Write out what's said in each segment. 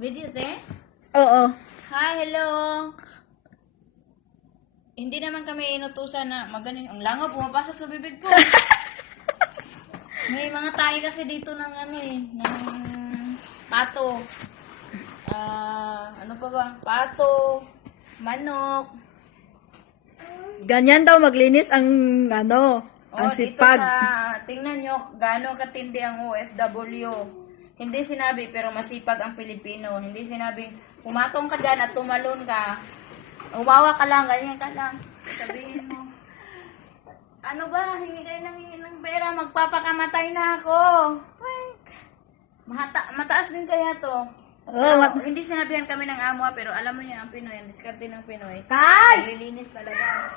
Video, te? Oo. Hi, hello. Hindi naman kami inutusan na magaling. Ang langaw, pumapasok sa bibig ko. May mga tayo kasi dito ng ano eh, ng pato. Ano pa ba? Pato, manok. Ganyan daw maglinis ang ano, ang Dito sipag. tingnan nyo, gaano katindi ang OFW. Hindi sinabi, pero masipag ang Pilipino. Hindi sinabi, pumatong ka dyan at tumalon ka. Umawa ka lang, ganyan ka lang. Sabihin mo, ano ba, hingi ng pera, magpapakamatay na ako. Wink. Mataas din kaya to. Oh, Hindi sinabihan kami ng amo, pero alam mo niya ang Pinoy, ang diskarte ng Pinoy. Guys! Nililinis talaga.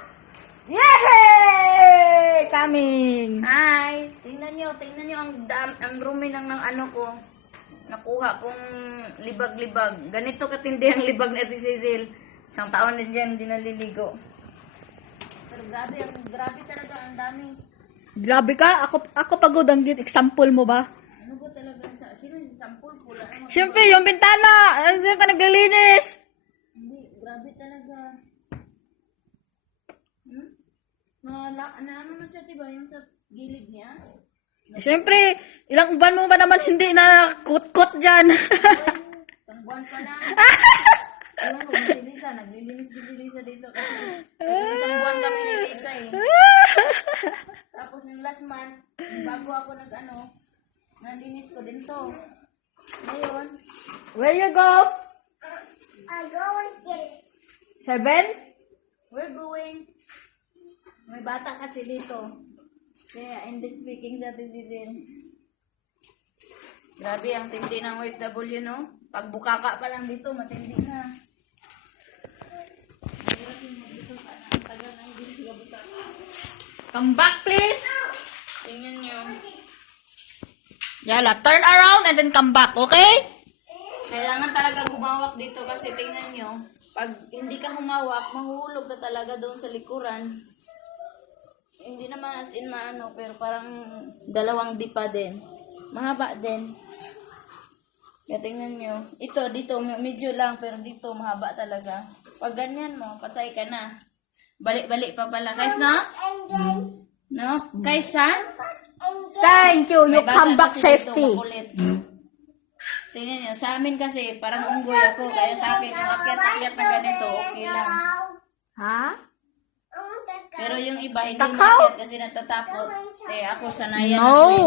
Yay! Coming! Hi! Tingnan nyo ang rumi ng ano ko. Nakuha kong libag-libag. Ganito katindi ang libag ni Ate Cecil. Isang taon din dyan, hindi naliligo. Pero grabe talaga, ang dami. Grabe ka, ako pagod ang example mo ba? Ano ba talaga? Sino si Sampul? Pula naman. Siyempre, yung bintana! Ano ka naglilinis? Hindi, grabe talaga. Ano na siya, diba? Yung sa gilid niya? Siyempre, ilang buwan mo ba naman hindi na kot-kot dyan? Isang buwan pa lang. Ewan ko, si Lisa, naglilinis din si Lisa dito kasi isang buwan kami ni Lisa eh. Tapos yung last month, bago ako nalinis ko din to. Ngayon, Where you go? I'm going there. 7? we're going. May bata kasi dito. Kaya hindi speaking sa Cecil. Grabe, ang tindi ng OFW, no? Pag bukaka pa lang dito, matindi na. Come back, please! Tingnan nyo. Yala, turn around and then come back, okay? Kailangan talaga humawak dito kasi tingnan nyo. Pag hindi ka humawak, mahuhulog ka talaga doon sa likuran. Hindi naman as in maano, pero parang dalawang dipa din. Mahaba din. Kaya tingnan nyo. Ito, dito, medyo lang, pero dito, mahaba talaga. Pag ganyan mo, patay ka na. Balik-balik pa pala. Guys, no? And then, No? Kaysa? Thank you, you May bata come back kasi dito, safety. makulit. Tingnan nyo, sa amin kasi, parang unggoy ako. Kaya sa akin, yung akyat-akyat na ganito, okay lang. Ha? Pero yung iba, hindi Takaw? makyat kasi natatakot. Eh, ako, sanayan ako eh. No!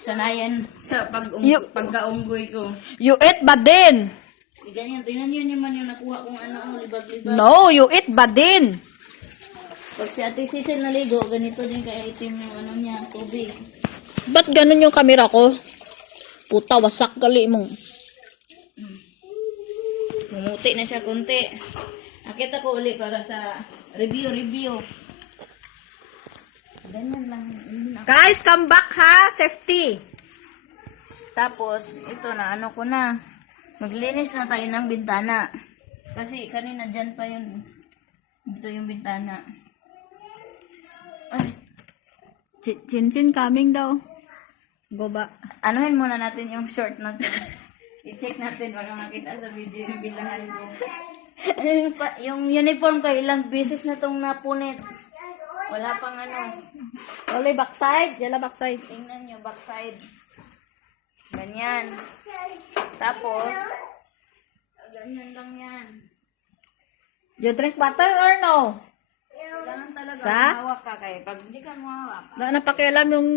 Sanayan sa You- pagkaunggoy ko. You eat badin! Eh, ganyan, tingnan nyo naman yung nakuha kong libag-libag. No, you eat badin! Pag si Ate Cecil naligo, ganito din kaya itim yung niya, tubig. Ba't ganun yung camera ko? Puta, wasak gali mo. Mumuti na siya kunti. Akit ako uli para sa review. Ganyan lang. Guys, come back ha! Safety! Tapos, ito na, ko na. Maglinis na tayo ng bintana. Kasi kanina dyan pa yun. Dito yung bintana. Ay, Chin-chin coming daw. Go ba? anuhin muna natin yung short natin. I-check natin para makita sa video yung bilangan ko. Yung uniform ko, ilang beses na tong napunit. Wala pang Wala backside. Yala backside. Tingnan nyo, backside. Ganyan. Tapos, ganyan lang yan. You drink water or no? Kailangan talaga Sa? humawak ka kayo. Pag hindi ka humawak, Wala na pakialam yung...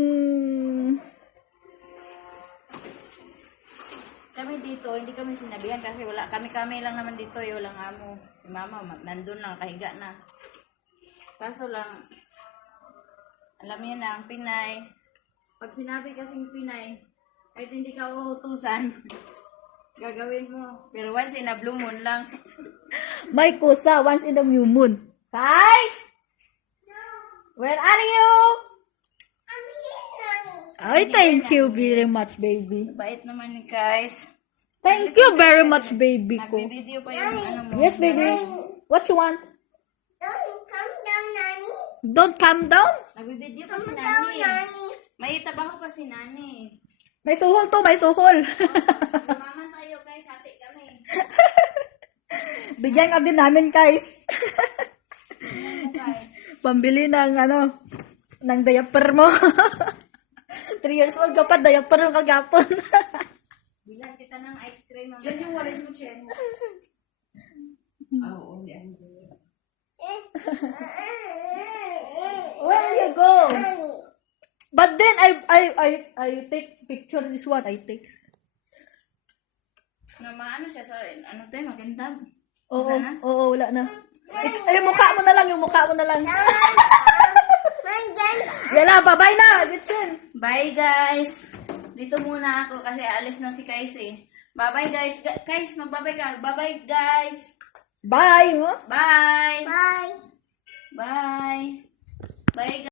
kami dito, hindi kami sinabihan kasi wala, kami lang naman dito, walang amo. Si mama, nandun lang, kahiga na. Kaso lang, alam niyo na, ang Pinay, pag sinabi kasing Pinay, kahit hindi ka uutusan, gagawin mo. Pero once in a blue moon lang. May kusa once in the new moon. Guys! Where are you? I'm here, Mommy. Ay, thank you very much, baby. Bait naman ni guys. Thank you very much, baby ko. Nagbibideo pa yung mo. Yes, baby. What you want? Don't come down, Nanny. Don't calm down? Nagbibideo pa si Down, Nani. Nanny. May trabaho pa si Nani. May suhol to, may suhol. Mama tayo guys, hati kami. Bigyan ka din namin, guys. Ano guys? Pambili ng ng diaper mo. 3 years old ka pa, diaper mo kagapon. Bilan kita ng ice cream. Mamaya. Diyan yung walis mo, Chen. Oo, yan. Where you go? But then I take picture this one. I take. Ano siya, sorry. Ano tayo, maganda. Oo, Wala na? oo, wala na. Ay, yung mukha mo na lang, yung mukha mo na lang. Yala, bye-bye na, Bitsin. Bye guys. Dito muna ako kasi alis na si Kais eh. Bye-bye guys. Kais, magbabay ka. Bye-bye guys. Bye, mo. Bye. Bye. Bye. Bye guys.